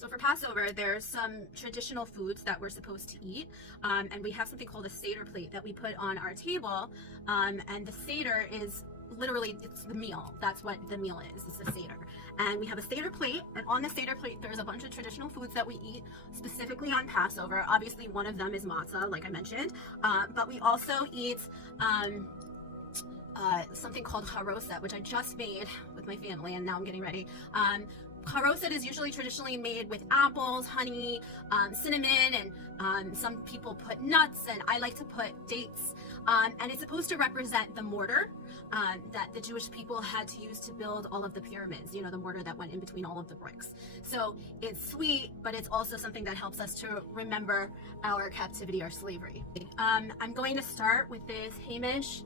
So for Passover, there's some traditional foods that we're supposed to eat, and we have something called a Seder plate that we put on our table, and the Seder is literally, it's the meal. That's what the meal is. It's the Seder. And we have a Seder plate, and on the Seder plate, there's a bunch of traditional foods that we eat specifically on Passover. Obviously, one of them is matzah, like I mentioned, but we also eat something called charoset, which I just made with my family, and now I'm getting ready. Charoset is usually traditionally made with apples, honey, cinnamon, and some people put nuts, and I like to put dates. And it's supposed to represent the mortar that the Jewish people had to use to build all of the pyramids, you know, the mortar that went in between all of the bricks. So it's sweet, but it's also something that helps us to remember our captivity, our slavery. I'm going to start with this Hamish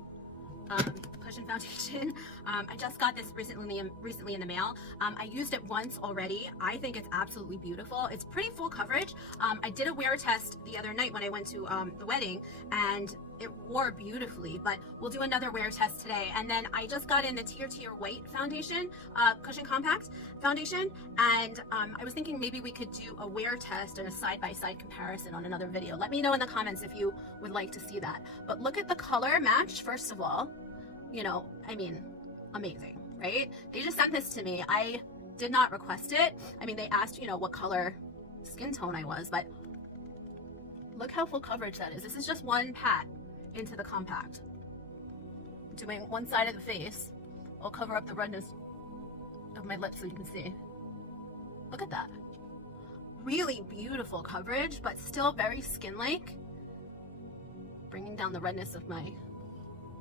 cushion foundation. I just got this recently in the mail. I used it once already. I think it's absolutely beautiful. It's pretty full coverage. I did a wear test the other night when I went to the wedding, and it wore beautifully, but we'll do another wear test today. And then I just got in the Tier White foundation, cushion compact foundation, and I was thinking maybe we could do a wear test and a side-by-side comparison on another video. Let me know in the comments if you would like to see that. But look at the color match, first of all. You know, I mean, amazing, right? They just sent this to me. I did not request it. I mean, they asked, you know, what color skin tone I was, but look how full coverage that is. This is just one pat into the compact. Doing one side of the face. I'll cover up the redness of my lips so you can see. Look at that. Really beautiful coverage, but still very skin-like. Bringing down the redness of my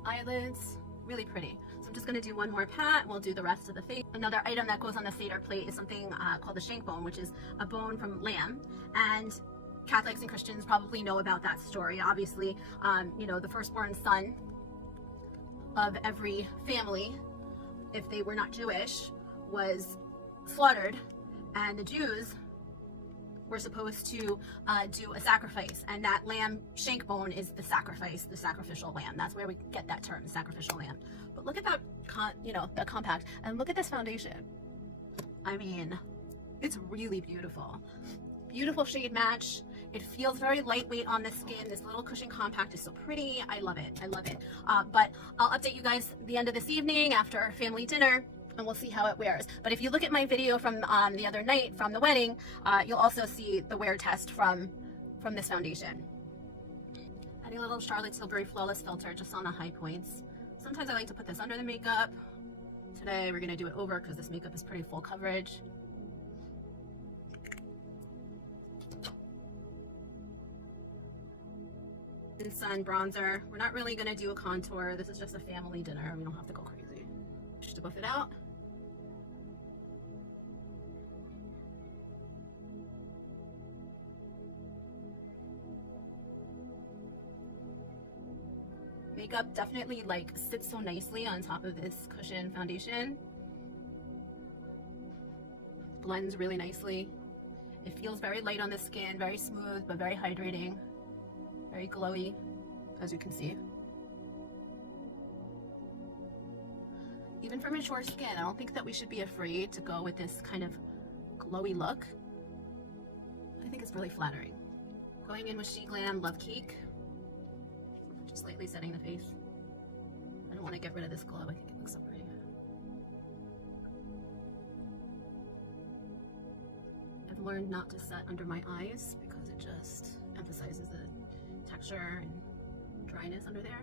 eyelids. Really pretty. So I'm just going to do one more pat. We'll do the rest of the face. Another item that goes on the Seder plate is something called the shank bone, which is a bone from lamb. And Catholics and Christians probably know about that story. Obviously, you know, the firstborn son of every family, if they were not Jewish, was slaughtered, and the Jews were supposed to do a sacrifice, and that lamb shank bone is the sacrifice, the sacrificial lamb. That's where we get that term, sacrificial lamb. But look at that, you know, that compact, and look at this foundation. I mean, it's really beautiful. Beautiful shade match. It feels very lightweight on the skin. This little cushion compact is so pretty. I love it. I love it. But I'll update you guys at the end of this evening after family dinner, and we'll see how it wears. But if you look at my video from the other night from the wedding, you'll also see the wear test from this foundation. Adding a little Charlotte Tilbury Flawless Filter just on the high points. Sometimes I like to put this under the makeup. Today we're gonna do it over because this makeup is pretty full coverage. Sun bronzer. We're not really gonna do a contour. This is just a family dinner. We don't have to go crazy. Just to buff it out. Makeup definitely like sits so nicely on top of this cushion foundation. Blends really nicely. It feels very light on the skin, very smooth, but very hydrating. Very glowy, as you can see. Even for mature skin, I don't think that we should be afraid to go with this kind of glowy look. I think it's really flattering. Going in with She Glam Love Cake. Just lightly setting the face. I don't want to get rid of this glow. I think it looks so pretty. I've learned not to set under my eyes because it just emphasizes the texture and dryness under there.